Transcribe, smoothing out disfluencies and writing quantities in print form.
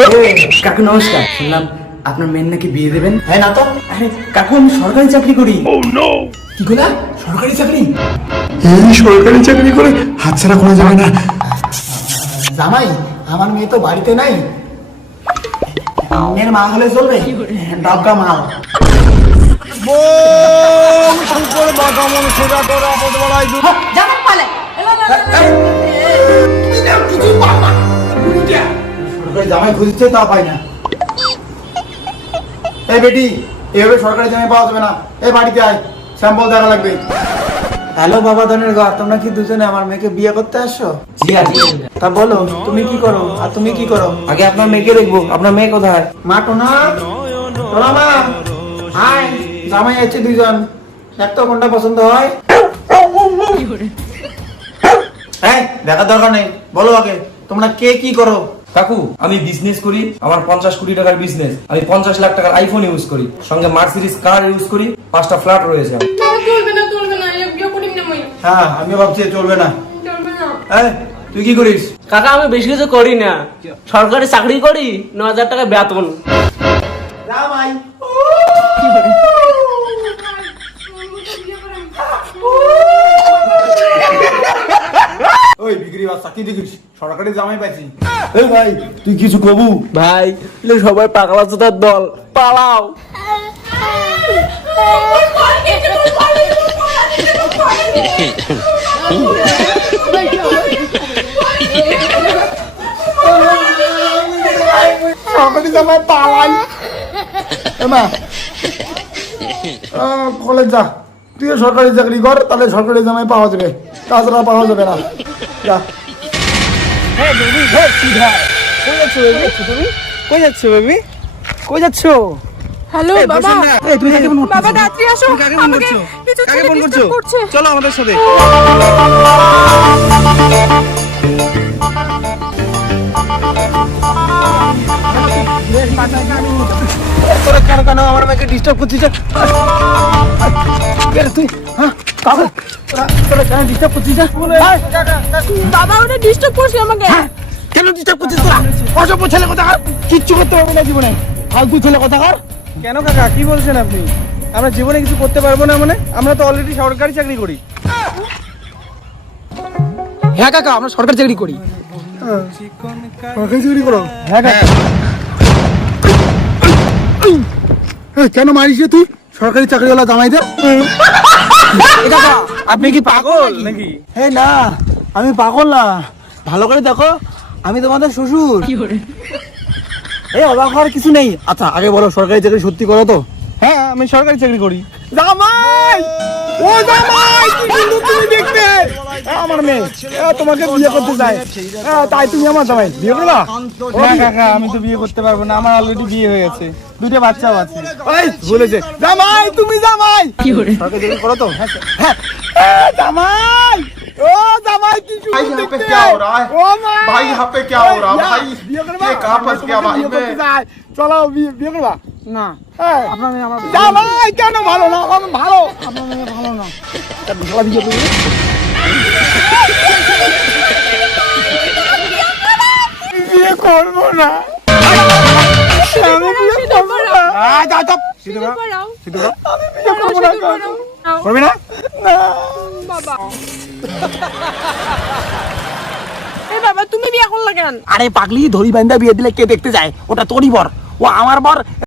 কাকু নমস্কার, শুনলাম আপনার মেয়ের নাকি বিয়ে দেবেন। হ্যাঁ না তো, আরে কাকু আমি সরকারি চাকরি করি। কি বলা? সরকারি চাকরি? এই সরকারি চাকরি করে হাতছাড়া করা যাবে না। জামাই, আমার মেয়ে তো বাড়িতে নাই, মেয়ের মা হলে চলবে? ডাবকা মাল। জামাই পালে সরকারি জামাই খুঁজছে তা পাই না। এই বেটি, এভাবে সরকারি জামাই পাওয়া যাবে না। এই বাড়িতে আয়, স্যাম্পল দেখা লাগবে। হ্যালো বাবা ধনের ঘর, তোমরা কি দুজনে আমার মেয়েকে বিয়ে করতে আসছো? জি আছে। তা বলো তুমি কি করো আর তুমি কি করো? আগে আপনার মেয়েকে দেখবো। আপনার মেয়ে কোথায়? মা টোনা, টোনা মা, আয় জামাই আছে দুইজন, একটা কোনটা পছন্দ হয়? এই দেখার দরকার নেই, বলো আগে তোমরা কে কি করো। কাকু আমি বিজনেস করি, আমার 50 কোটি টাকার বিজনেস। আমি 50 লাখ টাকার আইফোন ইউজ করি, সঙ্গে মার্সিডিজ কার ইউজ করি, 5টা ফ্ল্যাট রয়েছে। চলবে না বিয়ে করিম না মই হ্যাঁ আমিও ভাবছি চলবে না। চলবে না। এই তুই কি করিস? কাকা আমি বেশি কিছু করি না, সরকারি চাকরি করি, 9,000 টাকা বেতন। জামাই ওই বিক্রি বাচ্চা কি দেখিস? সরকারি জামাই পাইছি। এই ভাই তুই কিছু কবু? ভাই এগুলো সবাই পাগলা চোদার দল, পালাও। সরকারি জামাই পালাই। মা কলেজ যা, তুইও সরকারি চাকরি কর, তাহলে সরকারি জামাই পাওয়া যাবে, তাছাড়া পাওয়া যাবে না। যা। কই যাচ্ছ বেবি? কই যাচ্ছ? হ্যালো বাবা, এই তুই কাকে ফোন করছিস? বাবা রাত্রি আসো, আমাকে কিছু ছেলে ডিস্টার্ব করছে। চলো আমাদের সাথে। তোরা কেন কেন আমার মেয়েকে ডিস্টার্ব করছিস? তুই হ্যাঁ কাকু, তোরা কেন ডিস্টার্ব করছিস? বাবা ওটা ডিস্টার্ব করছে আমাকে। কেন ডিস্টার্ব করছিস তোরা? অসভ্য ছেলে কোথাকার, কিচ্ছু করতে পারবে না জীবনে, ফালতু ছেলে কোথাকার। কেন কাকা কি বলছেন আপনি? আমরা জীবনে কিছু করতে পারবো না মানে? আমরা তো অলরেডি সরকারি চাকরি করি। হ্যাঁ কাকা, আমরা সরকারি চাকরি করি। সরকারি চাকরি করো? হ্যাঁ কাকা। কেন মারিস রে তুই সরকারি চাকরিওয়ালা জামাইদের? কাকা আপনি কি পাগল নাকি? হে না, আমি পাগল না, ভালো করে দেখো, আমি তোমাদের শ্বশুর। এই অবাক হওয়ার কিছু নেই। আচ্ছা আগে বলো, সরকারি চাকরি সত্যি করো তো? হ্যাঁ আমি সরকারি চাকরি করি। জামাই, ও জামাই, কি সুন্দর তুমি দেখতে। আমার মেয়ে তোমাকে বিয়ে করতে চায়, তাই তুমি আমার জামাই বিয়ে করবা? না কাকা আমি তো বিয়ে করতে পারবো না, আমার অলরেডি বিয়ে হয়ে গেছে, 2টা বাচ্চাও আছে। ওই বলেছে জামাই, তুমি জামাই সরকারি চাকরি করো তো? হ্যাঁ জামাই, ও জামাই কি भाई यहाँ पे क्या हो रहा है? ও মা, भाई यहाँ पे क्या हो रहा है? भाई বিয়ে করবা? ये कहाँ फंस गया भाई বিয়ে করতে मैं? চায়। চলো বিয়ে করবা? না আপনার মেয়ে আমার জামাই কেন ভালো না? আমার ভালো, আপনার মেয়ে ভালো না, ভালো বিয়ে করবে। বিয়ে করবো না, আমি বিয়ে করবো না। যাও যাও, সিধে করো, সিধে করো। আমি বিয়ে করবো না। করবে না? না বাবা এই বাবা তুমি বিয়ে করলা কেন? আরে পাগলি, ধরি বান্ধা বিয়ে দিলে কে দেখতে যায়? ওটা তোরই বর, ও আমার বর।